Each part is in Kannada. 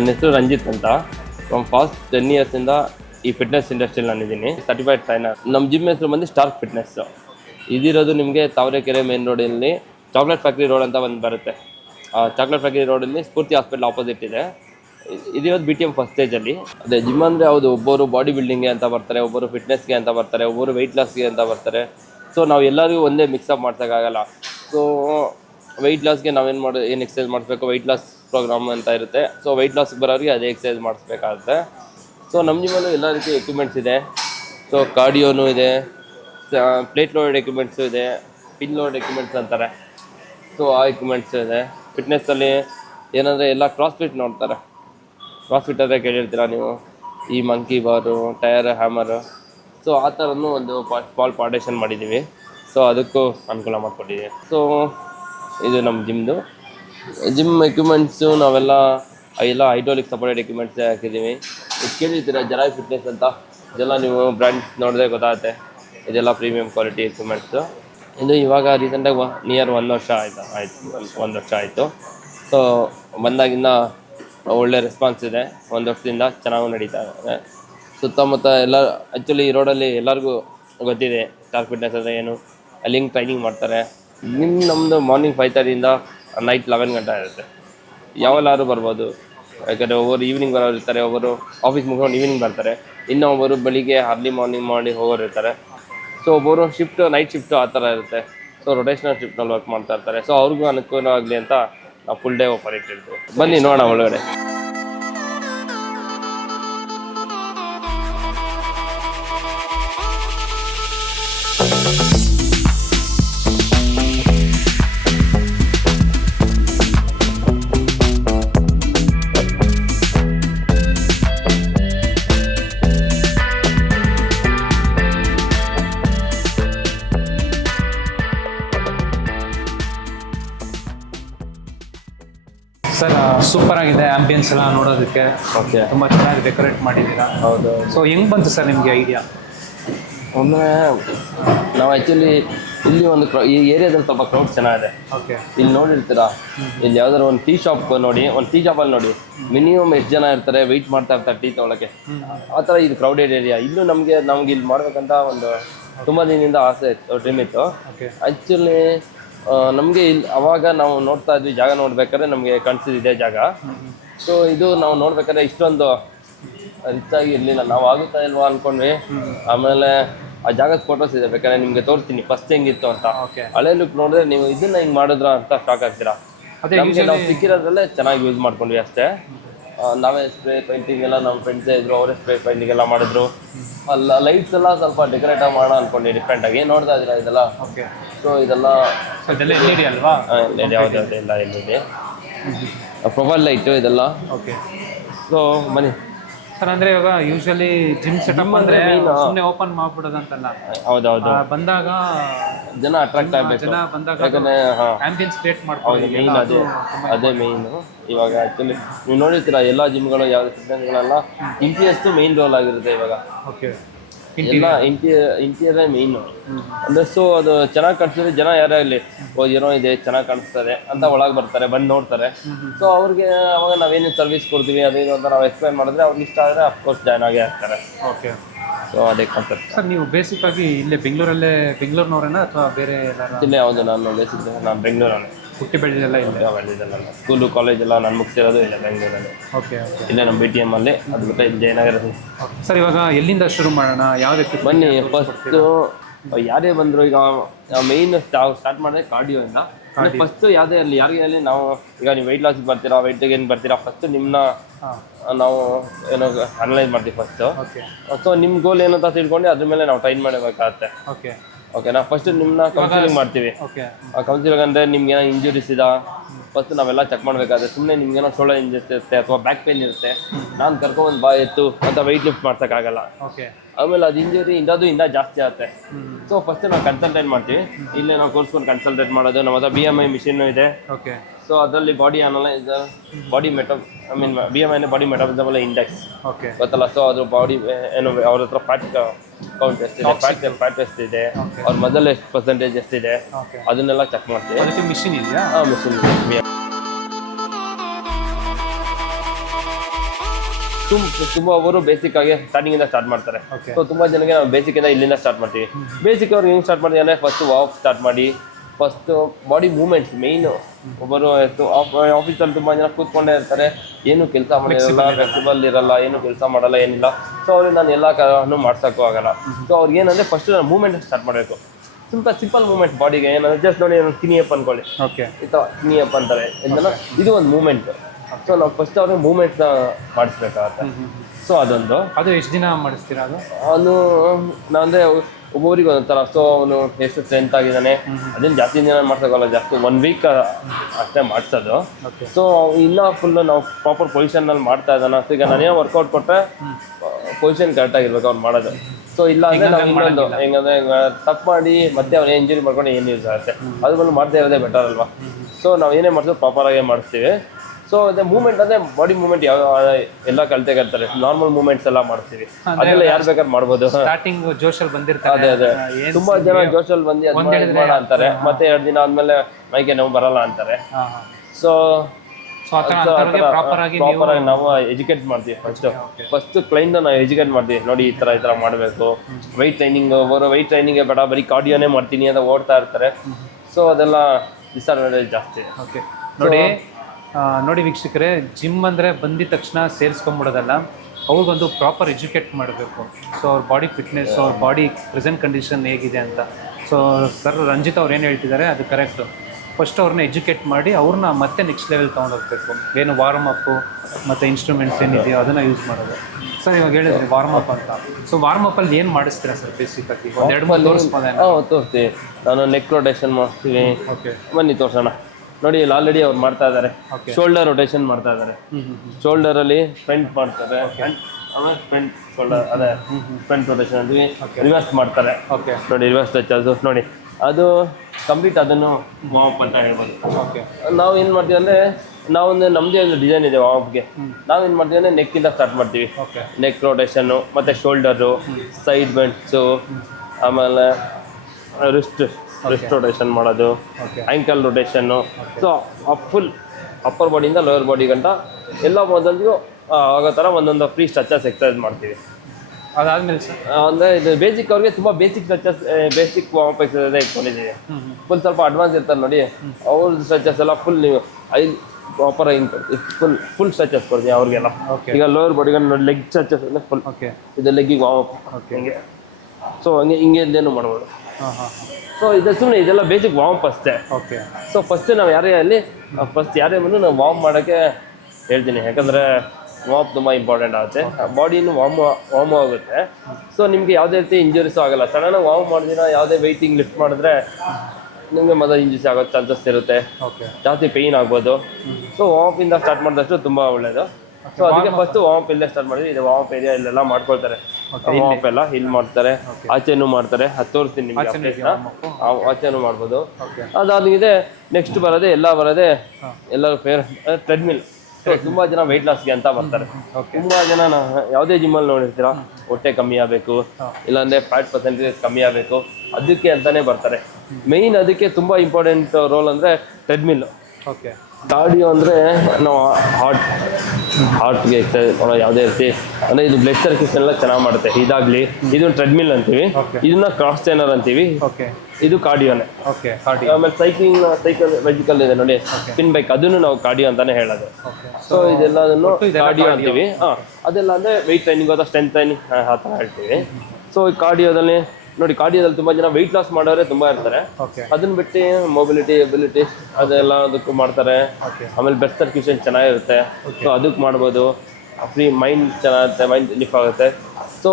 ನನ್ನ ಹೆಸರು ರಂಜಿತ್ ಅಂತ. ಫ್ರಮ್ ಫಾಸ್ಟ್ ಟೆನ್ ಇಯರ್ಸಿಂದ ಈ ಫಿಟ್ನೆಸ್ ಇಂಡಸ್ಟ್ರೀ ನಾನು ಇದ್ದೀನಿ ಸರ್ಟಿಫೈಡ್ ಟ್ರೈನರ್ ನಮ್ಮ ಜಿಮ್ ಹೆಸರು ಬಂದು ಸ್ಟಾರ್ ಫಿಟ್ನೆಸ್ ಇದಿರೋದು ನಿಮಗೆ ತಾವರೆಕೆರೆ ಮೇನ್ ರೋಡಲ್ಲಿ ಚಾಕ್ಲೇಟ್ ಫ್ಯಾಕ್ಟ್ರಿ ರೋಡ್ ಅಂತ ಒಂದು ಬರುತ್ತೆ. ಚಾಕ್ಲೇಟ್ ಫ್ಯಾಕ್ಟ್ರಿ ರೋಡಲ್ಲಿ ಸ್ಫೂರ್ತಿ ಹಾಸ್ಪಿಟ್ಲ್ ಆಪೋಸಿಟ್ ಇದೆ. ಇದಿರೋದು ಬಿ ಟಿ ಎಂ ಫಸ್ಟ್ ಸ್ಟೇಜಲ್ಲಿ ಅದೇ ಜಿಮ್ ಅಂದರೆ ಹೌದು, ಒಬ್ಬರು ಬಾಡಿ ಬಿಲ್ಡಿಂಗ್ಗೆ ಅಂತ ಬರ್ತಾರೆ, ಒಬ್ಬರು ಫಿಟ್ನೆಸ್ಗೆ ಅಂತ ಬರ್ತಾರೆ, ಒಬ್ಬರು ವೆಯ್ಟ್ ಲಾಸ್ಗೆ ಅಂತ ಬರ್ತಾರೆ. ಸೊ ನಾವು ಎಲ್ಲರಿಗೂ ಒಂದೇ ಮಿಕ್ಸಪ್ ಮಾಡ್ಸೋಕ್ಕಾಗಲ್ಲ. ಸೊ ವೆಯ್ಟ್ ಲಾಸ್ಗೆ ನಾವೇನು ಮಾಡೋ, ಏನು ಎಕ್ಸಸೈಸ್ ಮಾಡಿಸ್ಬೇಕು? ವೆಯ್ಟ್ ಲಾಸ್ ಪ್ರೋಗ್ರಾಮ್ ಅಂತ ಇರುತ್ತೆ. ಸೊ ವೆಯ್ಟ್ ಲಾಸ್ಗೆ ಬರೋರಿಗೆ ಅದೇ ಎಕ್ಸಸೈಸ್ ಮಾಡಿಸ್ಬೇಕಾಗುತ್ತೆ. ಸೊ ನಮ್ಮ ಜಿಮ್ಮಲ್ಲೂ ಎಲ್ಲ ರೀತಿ ಎಕ್ವಿಪ್ಮೆಂಟ್ಸ್ ಇದೆ. ಸೊ ಕಾರ್ಡಿಯೋನು ಇದೆ. ಪ್ಲೇಟ್ ಲೋಡ್ ಎಕ್ವಿಪ್ಮೆಂಟ್ಸು ಇದೆ. ಪಿನ್ ಲೋಡ್ ಎಕ್ವಿಪ್ಮೆಂಟ್ಸ್ ಅಂತಾರೆ. ಸೊ ಆ ಎಕ್ವಿಪ್ಮೆಂಟ್ಸ್ ಇದೆ. ಫಿಟ್ನೆಸ್ಸಲ್ಲಿ ಏನಂದರೆ ಎಲ್ಲ ಕ್ರಾಸ್ ಫಿಟ್ ನೋಡ್ತಾರೆ. ಕ್ರಾಸ್ ಫಿಟ್ ಅಂದರೆ ಕೇಳಿರ್ತೀರಾ ನೀವು? ಈ monkey bar tyre hammer so ಆ ಥರನೂ ಒಂದು ಸ್ಮಾಲ್ ಪಾರ್ಟೇಷನ್ ಮಾಡಿದ್ದೀವಿ. ಸೊ ಅದಕ್ಕೂ ಅನುಕೂಲ ಮಾಡಿಕೊಟ್ಟಿದ್ದೀವಿ ಸೊ ಇದು ನಮ್ಮ ಜಿಮ್ದು ಜಿಮ್ ಎಕ್ವಿಪ್ಮೆಂಟ್ಸು ನಾವೆಲ್ಲ, ಎಲ್ಲ ಹೈಡ್ರೋಲಿಕ್ ಸಪೋರ್ಟೆಡ್ ಎಕ್ವಿಪ್ಮೆಂಟ್ಸ್ ಹಾಕಿದ್ದೀವಿ. ಇದು ಕೇಳಿರ್ತೀರ ಜರಾಯ್ ಫಿಟ್ನೆಸ್ ಅಂತ? ಇದೆಲ್ಲ ನೀವು ಬ್ರ್ಯಾಂಡ್ ನೋಡಿದ್ರೆ ಗೊತ್ತಾಗುತ್ತೆ. ಇದೆಲ್ಲ ಪ್ರೀಮಿಯಂ ಕ್ವಾಲಿಟಿ ಎಕ್ವಿಪ್ಮೆಂಟ್ಸು ಇದು ಇವಾಗ ರೀಸೆಂಟಾಗಿ ನಿಯರ್ ಒಂದು ವರ್ಷ ಆಯಿತು ಆಯಿತು, ಒಂದು ವರ್ಷ ಆಯಿತು. ಸೊ ಬಂದಾಗಿಂದ ಒಳ್ಳೆ ರೆಸ್ಪಾನ್ಸ್ ಇದೆ. ಒಂದು ವರ್ಷದಿಂದ ಚೆನ್ನಾಗಿ ನಡೀತಾ ಇದೆ. ಸುತ್ತಮುತ್ತ ಎಲ್ಲ ಆ್ಯಕ್ಚುಲಿ ಈ ರೋಡಲ್ಲಿ ಎಲ್ಲರಿಗೂ ಗೊತ್ತಿದೆ ಸ್ಟಾರ್ ಫಿಟ್ನೆಸ್ ಅಂದರೆ ಏನು ಅಲ್ಲಿ ಹಿಂಗೆ ಟ್ರೈನಿಂಗ್ ಮಾಡ್ತಾರೆ ನಿಮ್ಮ ನಮ್ಮದು ಮಾರ್ನಿಂಗ್ ಫೈವ್ ತರ್ಟಿಯಿಂದ ನೈಟ್ ಲೆವೆನ್ ಗಂಟೆ ಇರುತ್ತೆ ಯಾವೆಲ್ಲಾದ್ರು ಬರ್ಬೋದು. ಯಾಕಂದರೆ ಒಬ್ಬರು ಈವ್ನಿಂಗ್ ಬರೋರು ಇರ್ತಾರೆ, ಒಬ್ಬರು ಆಫೀಸ್ ಮುಗಿಸ್ಕೊಂಡು ಈವ್ನಿಂಗ್ ಬರ್ತಾರೆ. ಇನ್ನು ಒಬ್ಬರು ಬೆಳಿಗ್ಗೆ ಅರ್ಲಿ ಮಾರ್ನಿಂಗ್ ಮಾಡಿ ಹೋಗೋರು ಇರ್ತಾರೆ. ಸೊ ಒಬ್ಬರು ಶಿಫ್ಟ್ ನೈಟ್ ಶಿಫ್ಟು ಆ ಥರ ಇರುತ್ತೆ. ಸೊ ರೊಟೇಷನಲ್ ಶಿಫ್ಟ್ನಲ್ಲಿ ವರ್ಕ್ ಮಾಡ್ತಾ ಇರ್ತಾರೆ. ಸೊ ಅವ್ರಿಗೂ ಅನುಕೂಲ ಆಗಲಿ ಅಂತ ನಾವು ಫುಲ್ ಡೇ ಓಪನ್ ಇಟ್ಟಿರ್ತೀವಿ ಬನ್ನಿ ನೋಡೋಣ ಒಳಗಡೆ. ಸರ್ ಸೂಪರ್ ಆಗಿದೆ ಆಂಬಿಯನ್ಸ್ ಎಲ್ಲ ನೋಡೋದಕ್ಕೆ. ಓಕೆ ತುಂಬ ಚೆನ್ನಾಗಿ ಡೆಕೋರೇಟ್ ಮಾಡಿದ್ದೀರಾ? ಹೌದು. ಸೊ ಹೆಂಗೆ ಬಂತು ಸರ್ ನಿಮಗೆ ಐಡಿಯಾ ಅಂದರೆ ನಾವು ಆ್ಯಕ್ಚುಲಿ ಇಲ್ಲಿ ಒಂದು ಕ್ರೌ ಈ ಏರಿಯಾದಲ್ಲಿ ಸ್ವಲ್ಪ ಕ್ರೌಡ್ ಚೆನ್ನಾಗಿದೆ. ಓಕೆ ಇಲ್ಲಿ ನೋಡಿರ್ತೀರಾ? ಇಲ್ಲಿ ಯಾವ್ದಾದ್ರು ಒಂದು ಟೀ ಶಾಪ್ ನೋಡಿ ಒಂದು ಟೀ ಶಾಪಲ್ಲಿ ನೋಡಿ. ಮಿನಿಮಮ್ ಎಷ್ಟು ಜನ ಇರ್ತಾರೆ ವೆಯ್ಟ್ ಮಾಡ್ತಾ ಇರ್ತಾರೆ ಟೀ ತೊಗೊಳಕ್ಕೆ. ಆ ಥರ ಇದು ಕ್ರೌಡೆಡ್ ಏರಿಯಾ ಇಲ್ಲೂ ನಮಗೆ ನಮ್ಗೆ ಇಲ್ಲಿ ಮಾಡ್ಬೇಕಂತ ಒಂದು ತುಂಬ ದಿನದಿಂದ ಆಸೆ ಇತ್ತು ಡ್ರೀಮ್ ಇತ್ತು. ಆ್ಯಕ್ಚುಲಿ ನಮಗೆ ಇಲ್ಲಿ ಅವಾಗ ನಾವು ನೋಡ್ತಾ ಇದ್ವಿ ಜಾಗ ನೋಡ್ಬೇಕಾದ್ರೆ ನಮಗೆ ಕಾಣಿಸಿದೆ ಜಾಗ. ಸೊ ಇದು ನಾವು ನೋಡ್ಬೇಕಾದ್ರೆ ಇಷ್ಟೊಂದು ರಿಚ್ ಆಗಿ ಇರಲಿಲ್ಲ. ನಾವು ಆಗುತ್ತಾ ಇಲ್ವಾ ಅನ್ಕೊಂಡ್ವಿ. ಆಮೇಲೆ ಆ ಜಾಗದ ಫೋಟೋಸ್ ಇದೆ. ಬೇಕಾದ್ರೆ ನಿಮ್ಗೆ ತೋರಿಸ್ತೀನಿ. ಫಸ್ಟ್ ಹೆಂಗಿತ್ತು ಅಂತ. ಹಳೆ ಲುಕ್ ನೋಡಿದ್ರೆ ನೀವು ಇದನ್ನ ಹಿಂಗ್ ಮಾಡಿದ್ರ ಅಂತ ಶಾಕ್ ಆಗ್ತೀರಾ? ನಮಗೆ ನಾವು ಸಿಕ್ಕಿರೋದ್ರಲ್ಲೇ ಚೆನ್ನಾಗಿ ಯೂಸ್ ಮಾಡ್ಕೊಂಡ್ವಿ ಅಷ್ಟೇ. ನಾವೇ ಸ್ಪ್ರೇ ಪೇಂಟಿಂಗ್ ಎಲ್ಲ ನಮ್ಮ ಫ್ರೆಂಡ್ಸೇ ಇದ್ರು ಅವರೇ ಸ್ಪ್ರೇ ಪೇಂಟಿಂಗ್ ಎಲ್ಲ ಮಾಡಿದ್ರು. ಅಲ್ಲ ಲೈಟ್ಸ್ ಎಲ್ಲ ಸ್ವಲ್ಪ ಡೆಕೋರೇಟ್ ಮಾಡೋಣ ಅನ್ಕೊಂಡು ಡಿಫ್ರೆಂಟ್ ಆಗಿ. ನೋಡ್ತಾ ಇದ್ದೀರಾ ಇದೆಲ್ಲ? ಓಕೆ ಸೊ ಇದೆಲ್ಲ ಇದೆಲ್ಲ ಎಲ್ ಅಲ್ವಾ? ಇಲ್ಲ ಪ್ರೊಫೈಲ್ ಲೈಟು ಇದೆಲ್ಲ. ಓಕೆ ಸೊ ಬನ್ನಿ. ಸರ್ ಅಂದ್ರೆ ಇವಾಗ ಯೂಶಲಿ ಜಿಮ್ ಸೆಟಪ್ ಅಂದ್ರೆ ಸುಮ್ಮನೆ ಓಪನ್ ಮಾಡ್ಬಿಡೋದಂತಲ್ಲ. ಹೌದೌದು. ಬಂದಾಗ ಜನ ಅಟ್ರಾಕ್ಟ್ ಆಗ್ಬೇಕು. ಜನ ಬಂದಾಗ ಯಾಕಂದ್ರೆ ಆಂಬಿಯನ್ಸ್ ಕ್ರಿಯೇಟ್ ಮಾಡ್ಕೊಳ್ಳಿ ಮೇಯ್ನ್ ಅದೇ. ಅದೇ ಮೇನ್ ಇವಾಗ ಆಕ್ಚುಲಿ ನೀವು ನೋಡಿರ್ತೀರ ಎಲ್ಲ ಜಿಮ್ಗಳು ಯಾವ್ದು ಫಿಟ್ನೆಸ್ಗಳೆಲ್ಲ ಇಂಪಿಯಸ್ಟು ಮೇನ್ ರೋಲ್ ಆಗಿರುತ್ತೆ ಇವಾಗ. ಓಕೆ ಎಲ್ಲ ಇಂಟೀರಿಯರ್ ಇಂಟೀರಿಯರೇ ಮೇನು ಅಂದ್ರೆ ಸೊ ಅದು ಚೆನ್ನಾಗಿ ಕಾಣಿಸಿದ್ರೆ ಜನ ಯಾರೇ ಆಗಲಿ. ಓ ಏನೋ ಇದೆ ಚೆನ್ನಾಗಿ ಕಾಣಿಸ್ತದೆ ಅಂತ ಒಳಗೆ ಬರ್ತಾರೆ ಬಂದು ನೋಡ್ತಾರೆ. ಸೊ ಅವ್ರಿಗೆ ಅವಾಗ ನಾವೇನು ಸರ್ವಿಸ್ ಕೊಡ್ತೀವಿ ಅದೇನು ಅಂತ ನಾವು ಎಕ್ಸ್ಪ್ಲೈನ್ ಮಾಡಿದ್ರೆ ಅವ್ರಿಗೆ ಇಷ್ಟ ಆದರೆ ಅಫ್ಕೋರ್ಸ್ ಜಾಯ್ನ್ ಆಗೇ ಆಗ್ತಾರೆ. ಓಕೆ ಸೊ ಅದೇ ಕಾನ್ಸೆಪ್ಟ್ ಸರ್ ನೀವು ಬೇಸಿಕ್ ಆಗಿ ಇಲ್ಲೇ ಬೆಂಗಳೂರಲ್ಲೇ ಬೆಂಗಳೂರಿನವರೇನಾ ಅಥವಾ ಬೇರೆ ಇಲ್ಲೇ ಯಾವುದು ನಾನು ಬೇಸಿಕ್ ನಾನು ಬೆಂಗಳೂರಲ್ಲಿ. ಹುಟ್ಟಿ ಬೆಳೆದಿಲ್ಲ ಇಲ್ಲೇ? ಸ್ಕೂಲು ಕಾಲೇಜ್ ಎಲ್ಲ ನಾನು ಮುಗಿಸಿರೋದು ಇಲ್ಲ ಬೆಂಗಳೂರಲ್ಲಿ. Okay okay. ಇಲ್ಲೇ ನಮ್ಮ ಬಿ ಟಿ ಎಂ ಅಲ್ಲಿ ಅದು ಬಿಟ್ಟು ಇಲ್ಲಿ ಜಯನಗರ ಸರ್. ಇವಾಗ ಎಲ್ಲಿಂದ ಶುರು ಮಾಡೋಣ? ಯಾವ್ದಕ್ಕೆ ಬನ್ನಿ ಫಸ್ಟ್ ಯಾರೇ ಬಂದ್ರು ಈಗ ಮೈನ್ ಸ್ಟಾರ್ಟ್ ಮಾಡಿದ್ರೆ ಕಾರ್ಡಿಯೋ ಇಂದ. ಫಸ್ಟ್ ಯಾವುದೇ ಅಲ್ಲಿ ಯಾರಿಗೆ ಅಲ್ಲಿ ನಾವು ಈಗ ನೀವು ವೆಯ್ಟ್ ಲಾಸ್ ಬರ್ತೀರಾ ವೆಯ್ಟ್ ಗೇನ್ ಬರ್ತೀರಾ ಫಸ್ಟ್ ನಿಮ್ಮನ್ನ ನಾವು ಏನೋ ಅನಲೈಸ್ ಮಾಡ್ತೀವಿ ಫಸ್ಟ್ ಓಕೆ. ಸೊ ನಿಮ್ಮ ಗೋಲ್ ಏನಂತ ತಿಳ್ಕೊಂಡು ಅದ್ರ ಮೇಲೆ ನಾವು ಟ್ರೈನ್ ಮಾಡಬೇಕಾಗತ್ತೆ. ಓಕೆ. ಓಕೆನಾ ಫಸ್ಟ್ ನಿಮ್ಮನ್ನ ಕೌನ್ಸಿಲಿಂಗ್ ಮಾಡ್ತೀವಿ. ಓಕೆ ಕೌನ್ಸಿಲಿಂಗ್ ಅಂದರೆ ನಿಮ್ಗೆ ಏನೋ ಇಂಜುರೀಸ್ ಇದಾ ಫಸ್ಟ್ ನಾವೆಲ್ಲ ಚೆಕ್ ಮಾಡಬೇಕಾದ್ರೆ ಸುಮ್ಮನೆ ನಿಮ್ಗೆ ಏನೋ ಶೋಲ್ಡರ್ ಇಂಜುರಿ ಇರುತ್ತೆ ಅಥವಾ ಬ್ಯಾಕ್ ಪೇನ್ ಇರುತ್ತೆ ನಾನು ಕರ್ಕೊಂಡ್ಬಂದು ಬಾ ಎತ್ತು ಅಂತ ವೆಯ್ಟ್ ಲಿಫ್ಟ್ ಮಾಡ್ಸೋಕ್ಕಾಗಲ್ಲ. ಓಕೆ ಆಮೇಲೆ ಅದು ಇಂಜುರಿ ಇಂದದು ಇಂದ ಜಾಸ್ತಿ ಆಗುತ್ತೆ. ಸೊ ಫಸ್ಟ್ ನಾವು ಕನ್ಸಲ್ಟೇಟ್ ಮಾಡ್ತೀವಿ. ಇಲ್ಲೇ ನಾವು ಕೋರ್ಸ್ಕೊಂಡು ಕನ್ಸಲ್ಟೇಟ್ ಮಾಡೋದು ನಮ್ಮ ಹತ್ರ ಬಿ ಎಂ ಐ ಮಿಷಿನ್ನು ಇದೆ. ಓಕೆ ಸೊ ಅದರಲ್ಲಿ ಬಾಡಿ ಅನಲೈಸ್ ಬಾಡಿ ಮೆಟಬ್ ಐ ಮೀನ್ ಬಿ ಎಂ ಐನ ಬಾಡಿ ಮೆಟಬಲ್ ಇಂಡೆಕ್ಸ್ ಓಕೆ ಗೊತ್ತಲ್ಲ? ಸೊ ಅದ್ರ ಬಾಡಿ ಏನು ಅವ್ರ ಹತ್ರ ಫ್ಯಾಟ್ ಕೌಂಟ್ ಎಷ್ಟಿದೆ ಫ್ಯಾಟ್ ಫ್ಯಾಟ್ ಎಷ್ಟಿದೆ ಅವ್ರ ಮೊದಲು ಎಷ್ಟು ಪರ್ಸೆಂಟೇಜ್ ಎಷ್ಟಿದೆ ಅದನ್ನೆಲ್ಲ ಚೆಕ್ ಮಾಡ್ತೀವಿ. ಅದಕ್ಕೆ ಮಿಷಿನ್ ಇದೆಯಾ? ಹಾಂ ಮಿಷಿನ್ ತುಂಬ ತುಂಬ ಅವರು ಬೇಸಿಕ್ ಆಗಿ ಸ್ಟಾರ್ಟಿಂಗ್ ಇಂದ ಸ್ಟಾರ್ಟ್ ಮಾಡ್ತಾರೆ. ಸೊ ತುಂಬಾ ಜನಕ್ಕೆ ನಾವು ಬೇಸಿಕ್ ಇಂದ ಇಲ್ಲಿಂದ ಸ್ಟಾರ್ಟ್ ಮಾಡ್ತೀವಿ. ಬೇಸಿಕ್ ಅವ್ರು ಹೆಂಗ್ ಸ್ಟಾರ್ಟ್ ಮಾಡ್ತೀವಿ ಅಂದರೆ ಫಸ್ಟ್ ವಾಕ್ ಸ್ಟಾರ್ಟ್ ಮಾಡಿ. ಫಸ್ಟ್ ಬಾಡಿ ಮೂವ್ಮೆಂಟ್ಸ್ ಮೇಯ್ನ್ ಒಬ್ಬರು ಆಫೀಸಲ್ಲಿ ತುಂಬಾ ಜನ ಕೂತ್ಕೊಂಡೇ ಇರ್ತಾರೆ. ಏನು ಕೆಲಸ ಮಾಡಿರಲ್ಲ ಫ್ಲೆಕ್ಸಿಬಲ್ ಇರಲ್ಲ. ಏನು ಕೆಲಸ ಮಾಡಲ್ಲ ಏನಿಲ್ಲ. ಸೊ ಅವ್ರಿಗೆ ನಾನು ಎಲ್ಲ ಕಾರಣೂ ಮಾಡ್ಸೋಕ್ಕೂ ಆಗಲ್ಲ. ಸೊ ಅವ್ರಿಗೆ ಏನಂದ್ರೆ ಫಸ್ಟ್ ನಾನು ಮೂವ್ಮೆಂಟ್ ಸ್ಟಾರ್ಟ್ ಮಾಡಬೇಕು. ಸಿಂಪಲ್ ಸಿಂಪಲ್ ಮೂವ್ಮೆಂಟ್ ಬಾಡಿಗೆ ಏನಂದ್ರೆ ಜಸ್ಟ್ ನೋಡಿ ಕಿನಿ ಅಪ್ ಅನ್ಕೊಳ್ಳಿ. ಓಕೆ ಈ ಥರ ಕಿನಿ ಅಪ್ ಅಂತಾರೆ. ಇದನ್ನ ಇದು ಒಂದು ಮೂವ್ಮೆಂಟ್ ಸೊ ನಾವು ಫಸ್ಟ್ ಅವ್ರಿಗೆ ಮೂವ್ಮೆಂಟ್ನ ಮಾಡಿಸ್ಬೇಕಾಗತ್ತೆ. ಸೊ ಅದೊಂದು. ಅದು ಎಷ್ಟು ದಿನ ಮಾಡಿಸ್ತೀರಾ ಅದು? ನಾನು ಅಂದರೆ ಒಬ್ಬೊಬ್ರಿಗೆ ಒಂದೊಂದು ಥರ ಸೊ ಅವನು ಎಷ್ಟು ಸ್ಟ್ರೆಂತ್ ಆಗಿದ್ದಾನೆ ಅದನ್ನು ಜಾಸ್ತಿ ದಿನ ಮಾಡ್ಸೋಕ್ಕಲ್ಲ ಜಾಸ್ತಿ ಒನ್ ವೀಕ್ ಅಷ್ಟೇ ಮಾಡಿಸೋದು. ಸೊ ಇಲ್ಲ ಫುಲ್ ನಾವು ಪ್ರಾಪರ್ ಪೊಸಿಷನ್ನಲ್ಲಿ ಮಾಡ್ತಾ ಇದ್ದಾನೆ. ಸೊ ಈಗ ನಾನೇ ವರ್ಕೌಟ್ ಕೊಟ್ಟರೆ ಪೊಸಿಷನ್ ಕರೆಕ್ಟಾಗಿರ್ಬೇಕು ಅವ್ನು ಮಾಡೋದು. ಸೊ ಇಲ್ಲ ಅಂದ್ರೆ ನಾವು ಇನ್ನೊಂದು ಹೆಂಗಂದ್ರೆ ತಪ್ಪು ಮಾಡಿ ಮತ್ತೆ ಅವ್ನು ಇಂಜುರಿ ಮಾಡ್ಕೊಂಡು ಏನು ಯೂಸ್ ಆಗುತ್ತೆ. ಅದ್ರಲ್ಲಿ ಮಾಡದೇ ಇರೋದೇ ಬೆಟರ್ ಅಲ್ವಾ? ಸೊ ನಾವು ಏನೇ ಮಾಡ್ತೀವಿ ಪ್ರಾಪರಾಗೇ ಮಾಡಿಸ್ತೀವಿ. ಸೊ ಅದೇ ಮೂವ್ಮೆಂಟ್ ಅಂದ್ರೆ ಬಾಡಿ ಮೂವ್ಮೆಂಟ್ ಯಾವ ಎಲ್ಲ ಕಲಿತೆ ಕಲ್ತಾರೆ. ನಾರ್ಮಲ್ ಮೂವ್ಮೆಂಟ್ಸ್ ಎಲ್ಲ ಮಾಡ್ತೀವಿ ಅದೆಲ್ಲ ಯಾರು ಬೇಕಾದ್ರೆ ಮಾಡ್ಬೋದು. ಸ್ಟಾರ್ಟಿಂಗ್ ಜೋಶಲ್ಲಿ ಬಂದಿರ್ತಾರೆ. ಅದೇ ಅದೇ. ತುಂಬಾ ಜನ ಜೋಶಲ್ಲಿ ಬಂದು ಮಾಡಿ ಅಂತಾರೆ. ಮತ್ತೆ ಎರಡು ದಿನ ಆದ್ಮೇಲೆ ಮೈಗೆ ನೋವು ಬರಲ್ಲ ಅಂತಾರೆ. ಸೊ ಪ್ರಾಪರ್ ಆಗಿ ನಾವು ಎಜುಕೇಟ್ ಮಾಡ್ತೀವಿ ಫಸ್ಟ್ ಫಸ್ಟ್ ಕ್ಲೈಂಟ್ ನಾವು ಎಜುಕೇಟ್ ಮಾಡ್ತೀವಿ. ನೋಡಿ ಈ ತರ ಈ ತರ ಮಾಡಬೇಕು. ವೈಟ್ ಟ್ರೈನಿಂಗ್ ಅವರು ವೈಟ್ ಟ್ರೈನಿಂಗ್ ಬೇಡ ಬರೀ ಕಾರ್ಡಿಯೋನೇ ಮಾಡ್ತೀನಿ ಅಂತ ಓಡ್ತಾ ಇರ್ತಾರೆ. ಸೊ ಅದೆಲ್ಲ ಡಿಸ್ಅಡ್ವಾಂಟೇಜ್ ಜಾಸ್ತಿ. ಓಕೆ ನೋಡಿ ನೋಡಿ ವೀಕ್ಷಕರೇ ಜಿಮ್ ಅಂದರೆ ಬಂದಿದ ತಕ್ಷಣ ಸೇರಿಸ್ಕೊಂಬಿಡೋದಲ್ಲ ಅವ್ರಿಗೊಂದು ಪ್ರಾಪರ್ ಎಜುಕೇಟ್ ಮಾಡಬೇಕು. ಸೊ ಅವ್ರ ಬಾಡಿ ಫಿಟ್ನೆಸ್ ಅವ್ರ ಬಾಡಿ ಪ್ರೆಸೆಂಟ್ ಕಂಡೀಷನ್ ಹೇಗಿದೆ ಅಂತ. ಸೊ ಸರ್ ರಂಜಿತ್ ಅವ್ರು ಏನು ಹೇಳ್ತಿದ್ದಾರೆ ಅದು ಕರೆಕ್ಟು ಫಸ್ಟ್ ಅವ್ರನ್ನ ಎಜುಕೇಟ್ ಮಾಡಿ ಅವ್ರನ್ನ ಮತ್ತೆ ನೆಕ್ಸ್ಟ್ ಲೆವೆಲ್ ತೊಗೊಂಡೋಗ್ಬೇಕು. ಏನು ವಾರ್ಮ್ ಅಪ್ಪು ಮತ್ತು ಇನ್ಸ್ಟ್ರೂಮೆಂಟ್ಸ್ ಏನಿದೆಯೋ ಅದನ್ನು ಯೂಸ್ ಮಾಡೋದು. ಸರ್ ಇವಾಗ ಹೇಳಿದ್ರಿ ವಾರ್ಮ್ ಅಪ್ ಅಂತ. ಸೊ ವಾರ್ಮ್ ಅಪ್ಪಲ್ಲಿ ಏನು ಮಾಡಿಸ್ತೀರಾ ಸರ್ ಬೇಸಿಕಾಗಿ ಎರಡು ಮೂರು ತೋರಿಸ್ಬೋದೇನೋ? ಹಾಂ ತೋರಿಸ್ತೀವಿ. ನಾನು ನೆಕ್ ರೊಟೇಷನ್ ಮಾಡ್ತೀವಿ. ಓಕೆ ಬನ್ನಿ ತೋರ್ಸೋಣ. ನೋಡಿ ಇಲ್ಲಿ ಆಲ್ರೆಡಿ ಅವ್ರು ಮಾಡ್ತಾ ಇದ್ದಾರೆ. ಶೋಲ್ಡರ್ ರೊಟೇಷನ್ ಮಾಡ್ತಾ ಇದ್ದಾರೆ ಶೋಲ್ಡರ್ ಅಲ್ಲಿ ಫ್ರಂಟ್ ಮಾಡ್ತಾರೆ. ಆಮೇಲೆ ಫ್ರಂಟ್ ಶೋಲ್ಡರ್ ಅದೇ ಫ್ರಂಟ್ ರೊಟೇಷನ್ ಅಂತೀವಿ ರಿವರ್ಸ್ ಮಾಡ್ತಾರೆ. ಓಕೆ ನೋಡಿ ರಿವರ್ಸ್ ಟಚ್ ನೋಡಿ ಅದು ಕಂಪ್ಲೀಟ್ ಅದನ್ನು ವಾಮಪ್ ಅಂತ ಹೇಳ್ಬೋದು. ಓಕೆ ನಾವು ಏನು ಮಾಡ್ತೀವಿ ಅಂದರೆ ನಾವೊಂದು ನಮ್ಮದೇ ಒಂದು ಡಿಸೈನ್ ಇದೆ ವಾಮಪ್ಗೆ ನಾವು ಏನು ಮಾಡ್ತೀವಿ ಅಂದರೆ ನೆಕ್ಕಿಂದ ಸ್ಟಾರ್ಟ್ ಮಾಡ್ತೀವಿ. ಓಕೆ ನೆಕ್ ರೊಟೇಷನ್ನು ಮತ್ತು ಶೋಲ್ಡರು ಸೈಡ್ ಬೆಂಟ್ಸು ಆಮೇಲೆ ರಿಸ್ಟ್ ರಿಸ್ಟ್ ರೊಟೇಷನ್ ಮಾಡೋದು okay ankle rotation so full upper ಬಾಡಿಯಿಂದ lower body ಗಂಟ ಎಲ್ಲ ಮೊದಲಿಗೂ ಆಗೋ ಥರ ಒಂದೊಂದು ಫ್ರೀ ಸ್ಟ್ರಚಸ್ ಎಕ್ಸಸೈಸ್ ಮಾಡ್ತೀವಿ. ಅದಾದ್ಮೇಲೆ ಅಂದರೆ ಇದು ಬೇಸಿಕ್ ಅವ್ರಿಗೆ ತುಂಬ basic stretches basic warm exercise ಇಟ್ಕೊಂಡಿದ್ದೀವಿ ಫುಲ್ ಸ್ವಲ್ಪ ಅಡ್ವಾನ್ಸ್ ಇರ್ತಾರೆ ನೋಡಿ. ಅವ್ರ ಸ್ಟ್ರಚಸ್ ಎಲ್ಲ ಫುಲ್ ನೀವು ಐ ಪ್ರಾಪರ್ ಆಗಿ ಫುಲ್ ಫುಲ್ ಸ್ಟ್ರಚಸ್ ಕೊಡ್ತೀವಿ ಅವ್ರಿಗೆಲ್ಲ. ಓಕೆ ಈಗ ಲೋಯರ್ ಬಾಡಿಗೆ ನೋಡಿ ಲೆಗ್ ಸ್ಟ್ರಚಸ್ ಅಂದರೆ ಫುಲ್ ಓಕೆ ಇದು ಲೆಗ್ಗಿಗೆ ವಾಪ್ ಓಕೆ ಹಿಂಗೆ. ಸೊ ಹಂಗೆ ಹಿಂಗೆ ಇಲ್ಲೇನು ಮಾಡ್ಬೋದು. ಸೊ ಇದು ಸುಮ್ಮನೆ ಇದೆಲ್ಲ ಬೇಸಿಕ್ ವಾಮ್ ಅಷ್ಟೇ. ಓಕೆ ಸೊ ಫಸ್ಟ್ ನಾವು ಯಾರೇ ಅಲ್ಲಿ ಫಸ್ಟ್ ಯಾರೇ ಬಂದು ನಾವು ವಾಮ್ ಮಾಡೋಕ್ಕೆ ಹೇಳ್ತೀನಿ. ಯಾಕಂದರೆ ವಾರ್ಮ್ ತುಂಬ ಇಂಪಾರ್ಟೆಂಟ್ ಆಗುತ್ತೆ. ಬಾಡಿನೂ ವಾರ್ಮ್ ವಾರ್ಮ್ ಆಗುತ್ತೆ. ಸೊ ನಿಮಗೆ ಯಾವುದೇ ರೀತಿ ಇಂಜುರೀಸು ಆಗಲ್ಲ. ಸಡನ್ನಾಗಿ ವಾಮ್ ಮಾಡಿದಿನ ಯಾವುದೇ ವೆಯ್ಟಿಂಗ್ ಲಿಫ್ಟ್ ಮಾಡಿದ್ರೆ ನಿಮಗೆ ಮದ ಇಂಜುರಿಸ್ ಆಗೋ ಚಾನ್ಸಸ್ ಇರುತ್ತೆ. ಓಕೆ ಜಾಸ್ತಿ ಪೇಯ್ನ್ ಆಗ್ಬೋದು. ಸೊ ವಾರ್ಮಿಂದ ಸ್ಟಾರ್ಟ್ ಮಾಡಿದಷ್ಟು ತುಂಬ ಒಳ್ಳೆಯದು ಸೊ ಅದಕ್ಕೆ ಫಸ್ಟ್ ವಾರ್ಮ್ ಇಲ್ಲೇ ಸ್ಟಾರ್ಟ್ ಮಾಡಿದ್ವಿ ಇದು ವಾರ್ಮ್ ಏರಿಯಾ ಇಲ್ಲೆಲ್ಲ ಮಾಡ್ಕೊಳ್ತಾರೆ. ವಾರ್ಮ್ ಎಲ್ಲ ಇಲ್ಲಿ ಮಾಡ್ತಾರೆ ಆಚೆನೂ ಮಾಡ್ತಾರೆ ಹತ್ತು ತೋರಿಸ್ತೀನಿ ನಿಮಗೆ ಆಚೆನೂ ಮಾಡ್ಬೋದು. ಓಕೆ ನೆಕ್ಸ್ಟ್ ಬರೋದೇ ಎಲ್ಲ ಬರೋದೇ ಎಲ್ಲರೂ ಫೇರ್ ಟ್ರೆಡ್ಮಿಲ್ ತುಂಬಾ ಜನ ವೆಯ್ಟ್ ಲಾಸ್ಗೆ ಅಂತ ಬರ್ತಾರೆ. ತುಂಬಾ ಜನ ಯಾವುದೇ ಜಿಮ್ಮಲ್ಲಿ ನೋಡಿರ್ತೀರಾ ಹೊಟ್ಟೆ ಕಮ್ಮಿ ಆಗಬೇಕು ಇಲ್ಲಾಂದ್ರೆ ಫ್ಯಾಟ್ ಪರ್ಸೆಂಟೇಜ್ ಕಮ್ಮಿ ಆಗಬೇಕು ಅದಕ್ಕೆ ಅಂತಾನೆ ಬರ್ತಾರೆ. ಮೈನ್ ಅದಕ್ಕೆ ತುಂಬಾ ಇಂಪಾರ್ಟೆಂಟ್ ರೋಲ್ ಅಂದ್ರೆ ಟ್ರೆಡ್ಮಿಲ್ ಓಕೆ ಕಾರ್ಡಿಯೋ ಅಂದರೆ ನಾವು ಹಾರ್ಟ್ ಹಾರ್ಟ್ಗೆ ಎಕ್ಸೈಸ್ ಮಾಡೋ ಯಾವುದೇ ರೀತಿ ಅಂದರೆ ಇದು ಬ್ಲಡ್ ಸರ್ಕ್ಯುಲೇಷನ್ ಎಲ್ಲ ಚೆನ್ನಾಗಿ ಮಾಡುತ್ತೆ. ಇದಾಗಲಿ ಇದು ಟ್ರೆಡ್ಮಿಲ್ ಅಂತೀವಿ. ಇದನ್ನ ಕ್ರಾಸ್ ಟ್ರೈನರ್ ಅಂತೀವಿ. ಇದು ಕಾರ್ಡಿಯೋನೆ ಆಮೇಲೆ ಸೈಕ್ಲಿಂಗ್ ಸೈಕಲ್ ವೆಹಿಕಲ್ ಇದೆ ನೋಡಿ. ಸ್ಪಿನ್ ಬೈಕ್ ಅದನ್ನು ನಾವು ಕಾರ್ಡಿಯೋ ಅಂತಾನೆ ಹೇಳೋದು. ಸೊ ಇದೆಲ್ಲದನ್ನು ಅದನ್ನು ಕಾರ್ಡಿಯೋ ಅಂತೀವಿ. ಅದೆಲ್ಲ ಅಂದರೆ ವೆಯ್ಟ್ ಟ್ರೈನಿಂಗ್ ಅಥವಾ ಸ್ಟ್ರೆಂತ್ ಟ್ರೈನಿಂಗ್ ಆ ಥರ ಹೇಳ್ತೀವಿ. ಸೊ ಈ ಕಾರ್ಡಿಯೋದಲ್ಲಿ ನೋಡಿ ಕಾರ್ಡಿಯೋದಲ್ಲಿ ತುಂಬ ಜನ ವೆಯ್ಟ್ ಲಾಸ್ ಮಾಡೋರೆ ತುಂಬಾ ಇರ್ತಾರೆ. ಅದನ್ನ ಬಿಟ್ಟು ಮೊಬಿಲಿಟಿ ಎಬಿಲಿಟಿ ಅದೆಲ್ಲ ಅದಕ್ಕೂ ಮಾಡ್ತಾರೆ. ಆಮೇಲೆ ಬೆಸ್ಟ್ ಸರ್ಕ್ಯೂಷನ್ ಚೆನ್ನಾಗಿರುತ್ತೆ. ಸೊ ಅದಕ್ಕೆ ಮಾಡ್ಬೋದು. ಫ್ರೀ ಮೈಂಡ್ ಚೆನ್ನಾಗಿರುತ್ತೆ ಮೈಂಡ್ ರಿಲೀಫ್ ಆಗುತ್ತೆ. So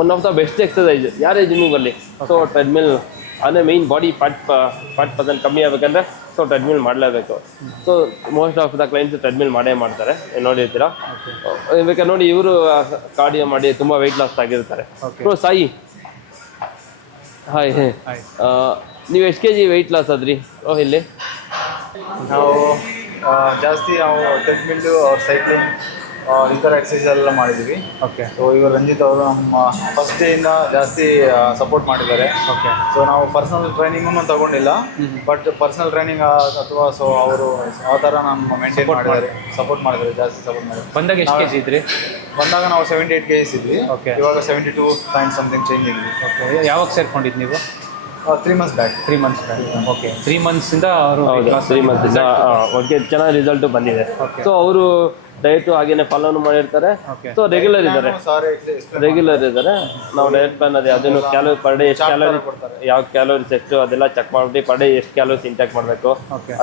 one of the best exercise ಯಾರೇ ಜಿಮ್ಮಿಗೆ ಬರಲಿ. ಸೊ ಟ್ರೆಡ್ಮಿಲ್ ಅಂದರೆ main body fat fat percent ಕಮ್ಮಿ ಆಗಬೇಕಂದ್ರೆ ಸೊ ಟ್ರೆಡ್ಮಿಲ್ ಮಾಡಲೇಬೇಕು. So most of the clients treadmill ಮಾಡೇ ಮಾಡ್ತಾರೆ. ನೋಡಿರ್ತೀರಾ? ಬೇಕಾದ್ರೆ ನೋಡಿ ಇವರು ಕಾರ್ಡಿಯೋ ಮಾಡಿ ತುಂಬ ವೆಯ್ಟ್ ಲಾಸ್ ಆಗಿರ್ತಾರೆ. ಸೊ ಸಾಯಿ ಹಾಯ್ ಹಾಯ್ ನೀವು ಎಷ್ಟು ಕೆ ಜಿ ವೆಯ್ಟ್ ಲಾಸ್ ಆದ್ರಿ ಓ ಇಲ್ಲಿ ನಾವು ಜಾಸ್ತಿ ನಾವು ಟ್ರೆಡ್ಮಿಲ್ಲು ಸೈಕ್ಲಿಂಗ್ ಈ ಥರ ಎಕ್ಸಸೈಸ್ ಎಲ್ಲ ಮಾಡಿದ್ದೀವಿ ಓಕೆ ಸೊ ಇವರು ರಂಜಿತ್ ಅವರು ನಮ್ಮ ಫಸ್ಟ್ ಇಂದ ಜಾಸ್ತಿ ಸಪೋರ್ಟ್ ಮಾಡಿದ್ದಾರೆ. ಓಕೆ ಸೊ ನಾವು ಪರ್ಸನಲ್ ಟ್ರೈನಿಂಗನ್ನು ತಗೊಂಡಿಲ್ಲ. ಬಟ್ ಪರ್ಸನಲ್ ಟ್ರೈನಿಂಗ್ ಅಥವಾ ಸೊ ಅವರು ಆ ಥರ ನಮ್ಮ ಮೇಂಟೈನ್ ಮಾಡಿದ್ದಾರೆ. ಸಪೋರ್ಟ್ ಮಾಡಿದ್ದಾರೆ ಜಾಸ್ತಿ ಸಪೋರ್ಟ್ ಮಾಡಿದ್ರು ಬಂದಾಗ ಎಷ್ಟು ಕೆ ಜಿ ಇದ್ರಿ? ಬಂದಾಗ ನಾವು ಸೆವೆಂಟಿ ಏಯ್ಟ್ ಕೆ ಜಿಸ್ ಇದ್ವಿ. ಓಕೆ ಇವಾಗ seventy two point something change ಇದ್ವಿ ಓಕೆ ಯಾವಾಗ ಸೇರ್ಕೊಂಡಿದ್ದು ನೀವು? Three months back three months back okay three ಮಂತ್ಸಿಂದ ಅವರು ಹೌದು. ತ್ರೀ ಮಂತ್ಸ್ ಓಕೆ ಚೆನ್ನಾಗಿ ರಿಸಲ್ಟು ಬಂದಿದೆ. ಸೊ ಅವರು ಡಯಟ್ ಹಾಗೇನೆ ಫಾಲೋನು ಮಾಡಿರ್ತಾರೆ. ಸೊ ರೆಗ್ಯುಲರ್ ಇದ್ದಾರೆ. ಸಾರಿ ರೆಗ್ಯುಲರ್ ಇದ್ದಾರೆ. ನಾವು ಡಯಟ್ ಪ್ಲಾನ್ ಅದೇ ಅದನ್ನು ಕ್ಯಾಲೋರಿ ಪರ್ ಡೇ ಎಷ್ಟು ಕ್ಯಾಲೋರಿ ಕೊಡ್ತಾರೆ. ಯಾವ ಕ್ಯಾಲೋರಿಸ್ ಎಷ್ಟು ಅದೆಲ್ಲ ಚೆಕ್ ಮಾಡ್ಬಿಟ್ಟು ಪರ್ ಡೇ ಎಷ್ಟು ಕ್ಯಾಲೋರಿ ಇಂಟ್ಯಾಕ್ ಮಾಡಬೇಕು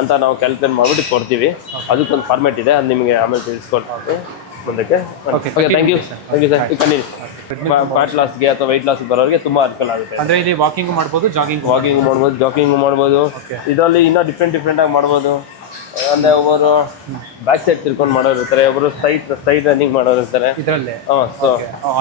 ಅಂತ ನಾವು ಕ್ಯಾಲ್ಕುಲೇಟ್ ಮಾಡ್ಬಿಟ್ಟು ಕೊಡ್ತೀವಿ. ಅದಕ್ಕೊಂದು ಫಾರ್ಮೆಟ್ ಇದೆ ಅದು ನಿಮಗೆ ಆಮೇಲೆ ತಿಳಿಸ್ಕೊಡ್ತೀವಿ. ಮುಂದಕ್ಕೆ thank you. Thank you sir continue fat ಲಾಸ್ಗೆ ಅಥವಾ ವೈಟ್ ಲಾಸ್ಗೆ ಬರೋರಿಗೆ ತುಂಬ ಅನುಕೂಲ ಆಗುತ್ತೆ. ಅಂದ್ರೆ ಇಲ್ಲಿ ವಾಕಿಂಗ್ ಮಾಡ್ಬೋದು ಜಾಗಿಂಗ್ ವಾಕಿಂಗ್ ಮಾಡ್ಬೋದು ಜಾಗಿಂಗ್ ಮಾಡ್ಬೋದು. ಇದರಲ್ಲಿ ಇನ್ನೂ ಡಿಫ್ರೆಂಟ್ ಡಿಫ್ರೆಂಟ್ ಆಗಿ ಮಾಡ್ಬೋದು. ಅಂದರೆ ಒಬ್ಬರು ಬ್ಯಾಕ್ ಸೈಡ್ ತಿರ್ಕೊಂಡು ಮಾಡೋರು ಇರ್ತಾರೆ ಒಬ್ಬರು ಸೈಡ್ ಸೈಡ್ ರನ್ನಿಂಗ್ ಮಾಡೋರು ಇರ್ತಾರೆ. ಇದರಲ್ಲೇ? ಹಾಂ ಸೊ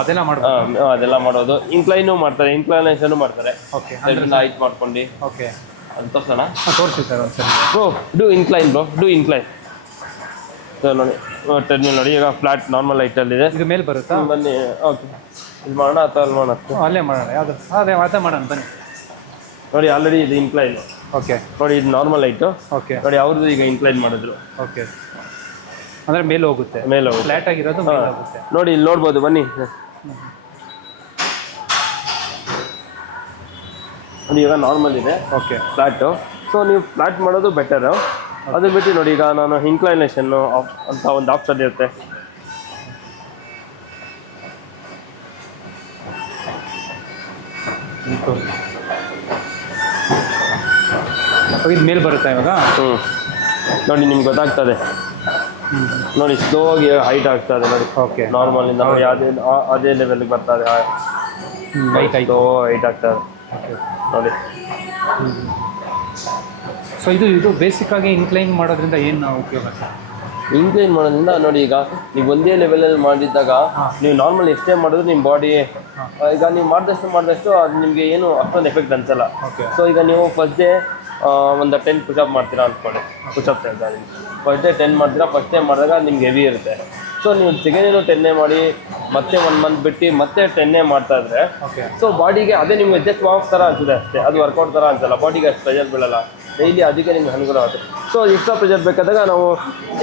ಅದೆಲ್ಲ ಮಾಡ್ಬೋದು. ಅದೆಲ್ಲ ಮಾಡೋದು. ಇನ್ಕ್ಲೈನು ಮಾಡ್ತಾರೆ ಇನ್ಕ್ಲೈನೇಷನ್ ಮಾಡ್ತಾರೆ. ಓಕೆ ಅದರಿಂದ ಹೈಟ್ ಮಾಡ್ಕೊಂಡು. ಓಕೆ ಅಂತ ತೋರ್ಸೋಣ. ತೋರಿಸಿ ಸರ್ ಒಂದ್ಸರಿ. Bro do incline bro do incline sir ನೋಡಿ ಟರ್ಮಿಲ್ ನೋಡಿ ಈಗ ಫ್ಲಾಟ್ ನಾರ್ಮಲ್ ಇದೆ. ಇದು ಮೇಲೆ ಬರುತ್ತಾ? ಬನ್ನಿ. ಓಕೆ ಇದು ಮಾಡೋಣ ಅಥವಾ ಅಲ್ಲಿ ಮಾಡೋಣ? ಅಲ್ಲೇ ಮಾಡೋಣ. ಯಾವುದು? ಅದೇ ಅದೇ ಮಾಡೋಣ ಬನ್ನಿ. ನೋಡಿ ಆಲ್ರೆಡಿ ಇದು ಇನ್ಕ್ಲೈನ್ ಓಕೆ ನೋಡಿ ಇದು ನಾರ್ಮಲ್ ಲೈಟು ಓಕೆ ನೋಡಿ ಅವ್ರದ್ದು ಈಗ ಇನ್ಕ್ಲೈನ್ ಮಾಡಿದ್ರು. ಓಕೆ ಅಂದರೆ ಮೇಲೆ ಹೋಗುತ್ತೆ. ಮೇಲೆ ಹೋಗುತ್ತೆ. ಫ್ಲಾಟ್ ಆಗಿರೋದು ಮೇಲೆ ಹೋಗುತ್ತೆ. ನೋಡಿ ಇಲ್ಲಿ ನೋಡ್ಬೋದು ಬನ್ನಿ. ನೋಡಿ ಈಗ ನಾರ್ಮಲ್ ಇದೆ. ಓಕೆ ಫ್ಲ್ಯಾಟು ಸೊ ನೀವು ಫ್ಲಾಟ್ ಮಾಡೋದು ಬೆಟರು ಅದು ಬಿಟ್ಟು ನೋಡಿ ಈಗ ನಾನು ಇನ್ಕ್ಲೈನೇಷನ್ನು ಅಂತ ಒಂದು ಆಪ್ಷನ್ ಇರುತ್ತೆ. ಇದು ಮೇಲೆ ಬರುತ್ತಾ ಇವಾಗ? ಹ್ಞೂ ನೋಡಿ ನಿಮ್ಗೆ ಗೊತ್ತಾಗ್ತದೆ. ನೋಡಿ ಸ್ಲೋ ಆಗಿ ಹೈಟ್ ಆಗ್ತದೆ ನೋಡಿ. ಓಕೆ ನಾರ್ಮಲಿಂದ ನೋಡಿ ಅದೇ ಆ- ಅದೇ ಲೆವೆಲ್ಗೆ ಬರ್ತದೆ ಹೈಟ್ ಆಯ್ತು. ಸ್ಲೋ ಹೈಟ್ ಆಗ್ತದೆ ನೋಡಿ. ಸೊ ಇದು ಇದು ಬೇಸಿಕ್ ಆಗಿ ಇನ್ಕ್ಲೈನ್ ಮಾಡೋದ್ರಿಂದ ಏನು ಉಪಯೋಗ ಸರ್? ಇನ್ಕ್ಲೈನ್ ಮಾಡೋದ್ರಿಂದ ನೋಡಿ ಈಗ ನೀವು ಒಂದೇ ಲೆವೆಲಲ್ಲಿ ಮಾಡಿದ್ದಾಗ ನೀವು ನಾರ್ಮಲ್ ಎಷ್ಟೇ ಮಾಡಿದ್ರು ನಿಮ್ಮ ಬಾಡಿ ಈಗ ನೀವು ಮಾಡಿದಷ್ಟು ಮಾಡಿದಷ್ಟು ಅದು ನಿಮಗೆ ಏನು ಅಷ್ಟೊಂದು ಎಫೆಕ್ಟ್ ಅನ್ಸಲ್ಲ. ಓಕೆ ಸೊ ಈಗ ನೀವು ಫಸ್ಟ್ ಡೇ ಒಂದು ಟೆನ್ ಪುಷಪ್ ಮಾಡ್ತೀರಾ ಅಂದ್ಕೊಳ್ಳಿ ಪುಷಪ್ ಫಸ್ಟ್ ಡೇ ಟೆನ್ ಮಾಡ್ತೀರಾ ಫಸ್ಟ್ ಡೇ ಮಾಡಿದಾಗ ನಿಮ್ಗೆ ಹೆವಿ ಇರುತ್ತೆ. ಸೊ ನೀವು ಸೆಕೆಂಡ್ ಟೆನ್ನೇ ಮಾಡಿ ಮತ್ತೆ ಒನ್ ಮಂತ್ ಬಿಟ್ಟು ಮತ್ತೆ ಟೆನ್ನೇ ಮಾಡ್ತಾ ಇದ್ರೆ ಸೊ ಬಾಡಿಗೆ ಅದೇ ನಿಮ್ಗೆ ಜಸ್ಟ್ ವಾಕ್ ಥರ ಅನ್ಸುತ್ತೆ ಅಷ್ಟೇ. ಅದು ವರ್ಕೌಟ್ ಥರ ಅನ್ಸಲ್ಲ ಬಾಡಿಗೆ ಅಷ್ಟು ಪ್ರೆಷರ್ ಬೀಳಲ್ಲ. ಡೈಲಿ ಅದಕ್ಕೆ ನಿಮ್ಗೆ ಅನುಕೂಲ ಆಗುತ್ತೆ ಸೊ ಎಕ್ಸ್ಟ್ರಾ ಪ್ರೆಷರ್ ಬೇಕಾದಾಗ ನಾವು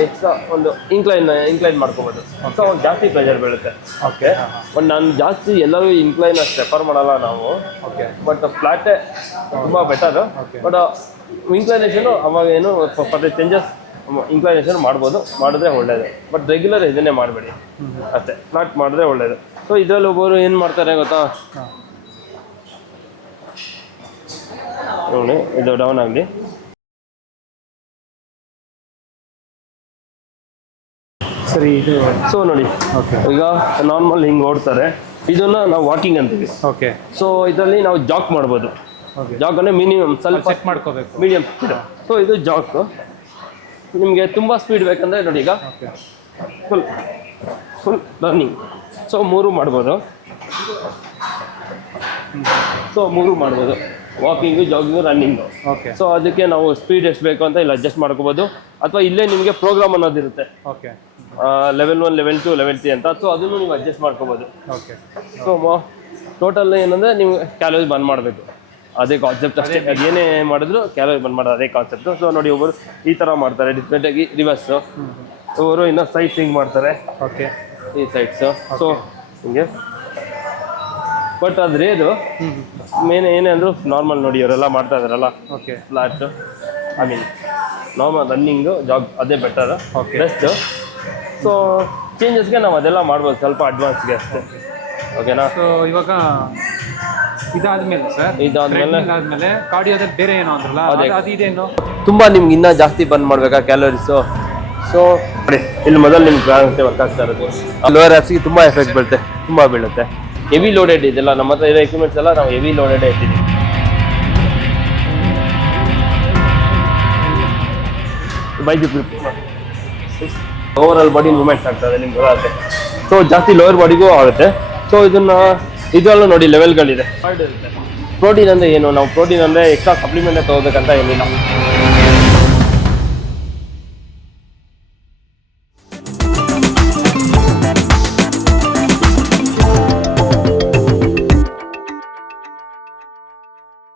ಎಕ್ಸ್ಟ್ರಾ ಒಂದು ಇನ್ಕ್ಲೈನ್ ಇನ್ಕ್ಲೈನ್ ಮಾಡ್ಕೋಬೋದು. ಸೊ ಜಾಸ್ತಿ ಪ್ರೆಷರ್ ಬೀಳುತ್ತೆ. ಓಕೆ ಬಟ್ ನಾನು ಜಾಸ್ತಿ ಎಲ್ಲರೂ ಇನ್ಕ್ಲೈನ್ ಅಷ್ಟು ರೆಫರ್ ಮಾಡಲ್ಲ ನಾವು. ಓಕೆ ಬಟ್ ಫ್ಲಾಟೇ ತುಂಬ ಬೆಟರ್ ಬಟ್ ಇನ್ಕ್ಲೈನೇಷನು ಅವಾಗ ಏನು ಪ್ರತಿ ಚೇಂಜಸ್ ಇನ್ಕ್ಲೈನೇಷನ್ ಮಾಡ್ಬೋದು. ಮಾಡಿದ್ರೆ ಒಳ್ಳೇದು. ಬಟ್ ರೆಗ್ಯುಲರ್ ಇದನ್ನೇ ಮಾಡಬೇಡಿ. ಅಷ್ಟೇ. ಫ್ಲಾಟ್ ಮಾಡಿದ್ರೆ ಒಳ್ಳೇದು. ಸೊ ಇದರಲ್ಲಿ ಒಬ್ಬರು ಏನು ಮಾಡ್ತಾರೆ ಗೊತ್ತಾ? ನೋಡಿ ಇದು ಡೌನ್ ಆಗಲಿ. ಸರಿ ಇದು ಸೊ ನೋಡಿ ಓಕೆ ಈಗ ನಾರ್ಮಲ್ ಹಿಂಗೆ ಓಡ್ತಾರೆ. ಇದನ್ನ ನಾವು ವಾಕಿಂಗ್ ಅಂತೀವಿ. ಓಕೆ ಸೊ ಇದರಲ್ಲಿ ನಾವು ಜಾಕ್ ಮಾಡ್ಬೋದು. ಜಾಕ್ ಅಂದರೆ ಮಿನಿಮಮ್ ಸ್ವಲ್ಪ ಚೆಕ್ ಮಾಡ್ಕೋಬೇಕು. ಮೀಡಿಯಂ ಸ್ಪೀಡ್ ಸೊ ಇದು ಜಾಕ್ ನಿಮಗೆ ತುಂಬ ಸ್ಪೀಡ್ ಬೇಕಂದ್ರೆ ನೋಡಿ ಈಗ ಫುಲ್ ಫುಲ್ ರನ್ನಿಂಗ್ ಸೊ ಮೂರು ಮಾಡ್ಬೋದು. ಸೊ ಮೂರು ಮಾಡ್ಬೋದು. Walking jogging running okay so ಅದಕ್ಕೆ ನಾವು ಸ್ಪೀಡ್ ಎಷ್ಟು ಬೇಕು ಅಂತ ಇಲ್ಲಿ ಅಡ್ಜಸ್ಟ್ ಮಾಡ್ಕೋಬೋದು. ಅಥವಾ ಇಲ್ಲೇ ನಿಮಗೆ program ಅನ್ನೋದಿರುತ್ತೆ okay level one level two level three ಅಂತ. ಸೊ ಅದನ್ನು ನೀವು ಅಡ್ಜಸ್ಟ್ ಮಾಡ್ಕೋಬೋದು. ಓಕೆ ಸೊ ಟೋಟಲ್ ಏನಂದರೆ ನೀವು ಕ್ಯಾಲೋರಿ ಬಂದ್ ಮಾಡಬೇಕು. ಅದೇ ಕಾನ್ಸೆಪ್ಟ್ ಅಷ್ಟೇ. ಅದೇನೇ ಮಾಡಿದ್ರು ಕ್ಯಾಲೋರಿ ಬಂದ್ ಮಾಡೋದು ಅದೇ ಕಾನ್ಸೆಪ್ಟು ಸೊ ನೋಡಿ ಒಬ್ಬರು ಈ ಥರ ಮಾಡ್ತಾರೆ. ಡಿಫ್ರೆಂಟಾಗಿ ರಿವರ್ಸು ಒಬ್ಬರು ಇನ್ನೂ ಸೈಡ್ ಸಿಂಗ್ ಮಾಡ್ತಾರೆ. ಓಕೆ ಈ ಸೈಡ್ಸು ಸೊ ಹಿಂಗೆ. ಬಟ್ ಅದ್ರ ಇದು ಮೇನ್ ಏನೇ ಅಂದ್ರು ನಾರ್ಮಲ್ ನೋಡಿ ಇವರೆಲ್ಲ ಮಾಡ್ತಾ ಇದಾರಲ್ಲ. Okay flat I mean normal running jog ಅದೇ ಬೆಟರ್ ಬೆಸ್ಟ್ ಬೆಸ್ಟು ಸೊ ಚೇಂಜಸ್ಗೆ ನಾವು ಅದೆಲ್ಲ ಮಾಡ್ಬೋದು ಸ್ವಲ್ಪ ಅಡ್ವಾನ್ಸ್ಗೆ ಅಷ್ಟೇ. ಓಕೆನಾ ಸೊ ಇವಾಗ ಇದಾದ್ಮೇಲೆ ಸರ್ ಇದಾದ್ಮೇಲೆ? ಆದ್ಮೇಲೆ ಕಾರ್ಡಿಯೋದಲ್ಲಿ ಬೇರೆ ಏನೋ ಅಂದ್ರಲ್ಲ ಅದು- ಅದು ಇದೇನು ತುಂಬ ನಿಮ್ಗೆ ಇನ್ನೂ ಜಾಸ್ತಿ ಬಂದ್ ಮಾಡ್ಬೇಕಾ ಕ್ಯಾಲೋರೀಸ್ ಸೊ ಇಲ್ಲಿ ಮೊದಲು ನಿಮ್ಗೆ ವರ್ಕ್ ಆಗ್ತಾ ಇರೋದು. ಲೋಯರ್ ಆಪ್ಸ್ಗೆ ತುಂಬ ಎಫೆಕ್ಟ್ ಬೀಳುತ್ತೆ ತುಂಬ ಬೀಳುತ್ತೆ. ಹೆವಿ ಲೋಡೆಡ್ ಇದೆಲ್ಲ, ನಮ್ಮ ಹತ್ರ ಇರೋ ಎಕ್ವಿಪ್ಮೆಂಟ್ಸ್ ಎಲ್ಲ ನಾವು ಹೆವಿ ಲೋಡೆಡ್ ಇಟ್ಟಿದ್ದೀವಿ. Bike overall body movements ಆಗ್ತದೆ ನಿಮ್ಗೆ ಸೊ ಜಾಸ್ತಿ ಲೋವರ್ ಬಾಡಿಗೂ ಆಗುತ್ತೆ. ಸೊ ಇದನ್ನ ಇದರಲ್ಲೂ ನೋಡಿ ಲೆವೆಲ್ಗಳಿದೆ ಪ್ರೋಟೀನ್ ಅಂದರೆ ಏನು? ನಾವು ಪ್ರೋಟೀನ್ ಅಂದರೆ ಎಕ್ಸ್ಟ್ರಾ ಸಪ್ಲಿಮೆಂಟ್ ತಗೋಬೇಕಂತ ಏನಿಲ್ಲ.